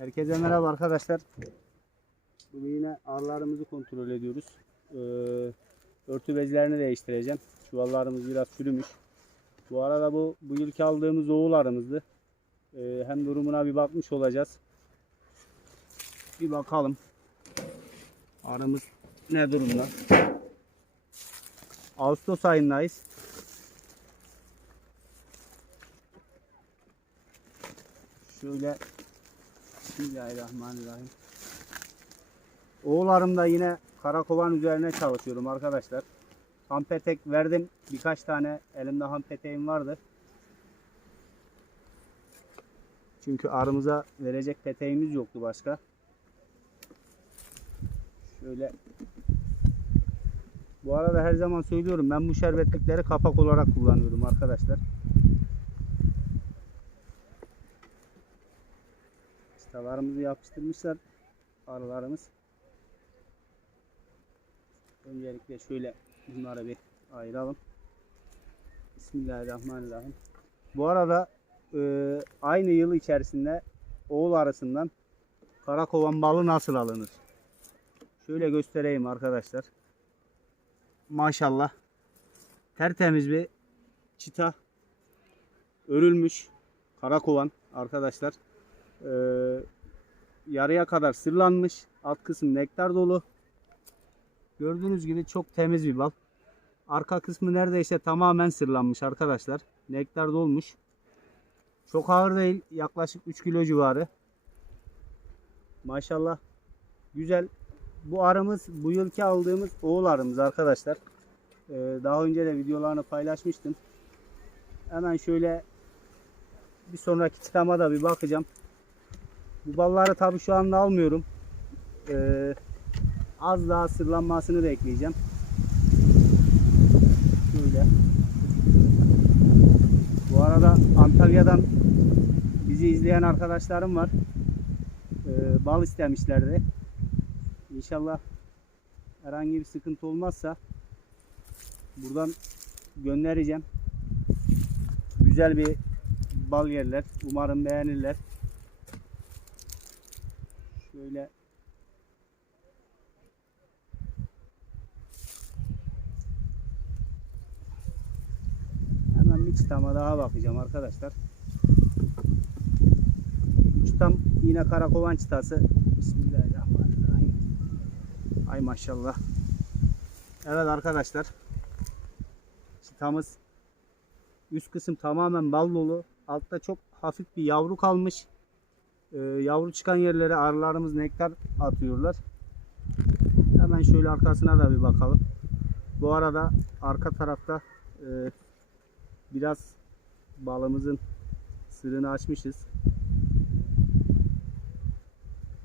Herkese merhaba arkadaşlar. Bugün yine arılarımızı kontrol ediyoruz. Ee, örtü bezlerini değiştireceğim. Çuvallarımız biraz çürümüş. Bu arada bu bu yılki aldığımız oğul arımızdı. Ee, hem durumuna bir bakmış olacağız. Bir bakalım. Arımız ne durumda? Ağustos ayındayız. Şöyle Bismillahirrahmanirrahim. Oğullarımda yine karakovan üzerine çalışıyorum arkadaşlar. Ham petek verdim. Birkaç tane elimde ham peteğim vardı. Çünkü arımıza verecek peteğimiz yoktu başka. Şöyle bu arada her zaman söylüyorum ben bu şerbetlikleri kapak olarak kullanıyorum arkadaşlar. Çıtalarımızı yapıştırmışlar arılarımız. Öncelikle şöyle bunları bir ayıralım. Bismillahirrahmanirrahim. Bu arada e, aynı yıl içerisinde oğul arasından karakovan balı nasıl alınır? Şöyle göstereyim arkadaşlar. Maşallah. Tertemiz bir çita örülmüş karakovan arkadaşlar. Ee, yarıya kadar sırlanmış. Alt kısım nektar dolu. Gördüğünüz gibi çok temiz bir bal. Arka kısmı neredeyse tamamen sırlanmış arkadaşlar. Nektar dolmuş. Çok ağır değil. Yaklaşık 3 kilo civarı. Maşallah. Güzel. Bu arımız bu yılki aldığımız oğul arımız arkadaşlar. Ee, daha önce de videolarını paylaşmıştım. Hemen şöyle bir sonraki çıtama da bir bakacağım. Bu balları tabi şu anda almıyorum. Ee, az daha sırlanmasını bekleyeceğim. Şöyle. Bu arada Antalya'dan bizi izleyen arkadaşlarım var. Ee, bal istemişlerdi. İnşallah herhangi bir sıkıntı olmazsa buradan göndereceğim. Güzel bir bal yerler. Umarım beğenirler. Şöyle Hemen bir çıtama daha bakacağım arkadaşlar. Çıtam yine karakovan çıtası. Bismillahirrahmanirrahim. Ay maşallah. Evet arkadaşlar. Çıtamız üst kısım tamamen bal dolu. Altta çok hafif bir yavru kalmış. Ee, yavru çıkan yerlere arılarımız nektar atıyorlar. Hemen şöyle arkasına da bir bakalım. Bu arada arka tarafta e, biraz balımızın sırrını açmışız.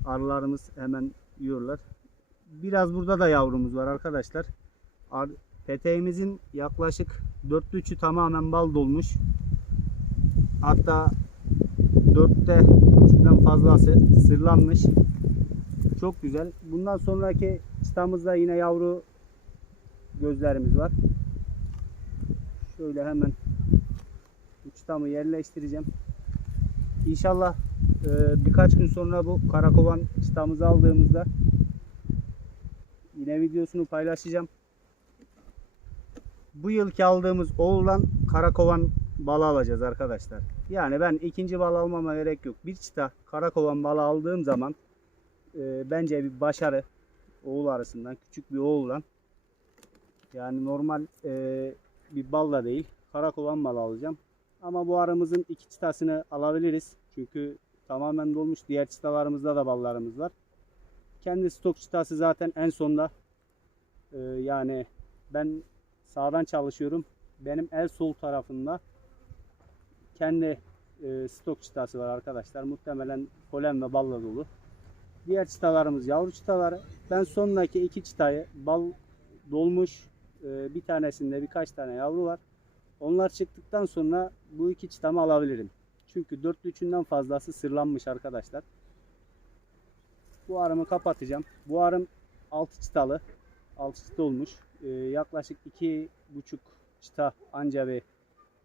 Arılarımız hemen yiyorlar. Biraz burada da yavrumuz var arkadaşlar. Ar peteğimizin yaklaşık dörtte üçü tamamen bal dolmuş. Hatta dörtte üçünden fazlası sırlanmış. Çok güzel. Bundan sonraki çıtamızda yine yavru gözlerimiz var. Şöyle hemen çıtamı yerleştireceğim. İnşallah e, birkaç gün sonra bu karakovan çıtamızı aldığımızda yine videosunu paylaşacağım. Bu yılki aldığımız oğlan karakovan balı alacağız arkadaşlar. Yani ben ikinci bal almama gerek yok. Bir çıta karakovan balı aldığım zaman e, bence bir başarı oğul arasından küçük bir oğuldan yani normal e, bir bal da değil karakovan balı alacağım. Ama bu aramızın iki çıtasını alabiliriz. Çünkü tamamen dolmuş. Diğer çıtalarımızda da ballarımız var. Kendi stok çıtası zaten en sonda. E, yani ben sağdan çalışıyorum. Benim el sol tarafında kendi e, stok çıtası var arkadaşlar. Muhtemelen polen ve balla dolu. Diğer çıtalarımız yavru çıtaları. Ben sondaki iki çıtayı bal dolmuş. e, bir tanesinde birkaç tane yavru var. Onlar çıktıktan sonra bu iki çıtamı alabilirim. Çünkü dörtlü üçünden fazlası sırlanmış arkadaşlar. Bu arımı kapatacağım. Bu arım 6 çıtalı. 6 çıta olmuş. E, yaklaşık iki buçuk çıta anca bir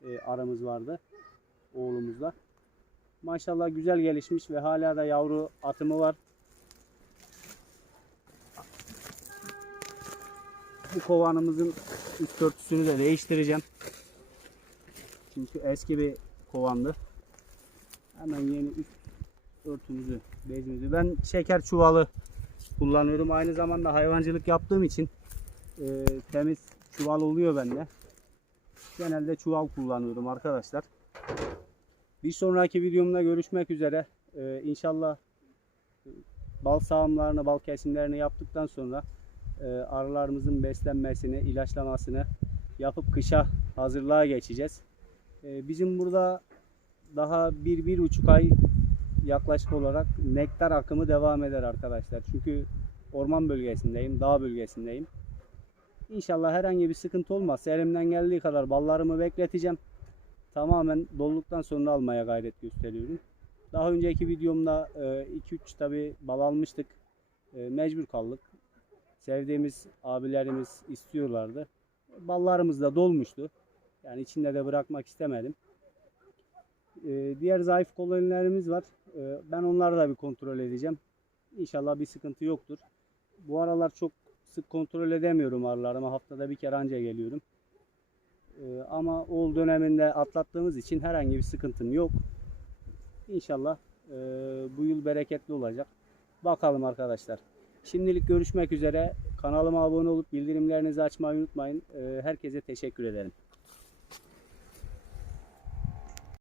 e, arımız vardı oğlumuzla. Maşallah güzel gelişmiş ve hala da yavru atımı var. Bu kovanımızın üst örtüsünü de değiştireceğim. Çünkü eski bir kovandı. Hemen yeni üst örtümüzü, bezimizi. Ben şeker çuvalı kullanıyorum. Aynı zamanda hayvancılık yaptığım için e, temiz çuval oluyor bende. Genelde çuval kullanıyorum arkadaşlar. Bir sonraki videomda görüşmek üzere. E, inşallah e, bal sağımlarını, bal kesimlerini yaptıktan sonra e, arılarımızın beslenmesini, ilaçlamasını yapıp kışa hazırlığa geçeceğiz. E, bizim burada daha bir, bir buçuk ay yaklaşık olarak nektar akımı devam eder arkadaşlar. Çünkü orman bölgesindeyim, dağ bölgesindeyim. İnşallah herhangi bir sıkıntı olmazsa elimden geldiği kadar ballarımı bekleteceğim. Tamamen doluluktan sonra almaya gayret gösteriyorum. Daha önceki videomda 2-3 tabi bal almıştık. E, Mecbur kaldık. Sevdiğimiz abilerimiz istiyorlardı. Ballarımız da dolmuştu. Yani içinde de bırakmak istemedim. E, Diğer zayıf kolonilerimiz var. E, Ben onları da bir kontrol edeceğim. İnşallah bir sıkıntı yoktur. Bu aralar çok sık kontrol edemiyorum arılarımı. Haftada bir kere anca geliyorum. Ee, ama oğul döneminde atlattığımız için herhangi bir sıkıntım yok. İnşallah e, bu yıl bereketli olacak. Bakalım arkadaşlar. Şimdilik görüşmek üzere. Kanalıma abone olup bildirimlerinizi açmayı unutmayın. Ee, herkese teşekkür ederim.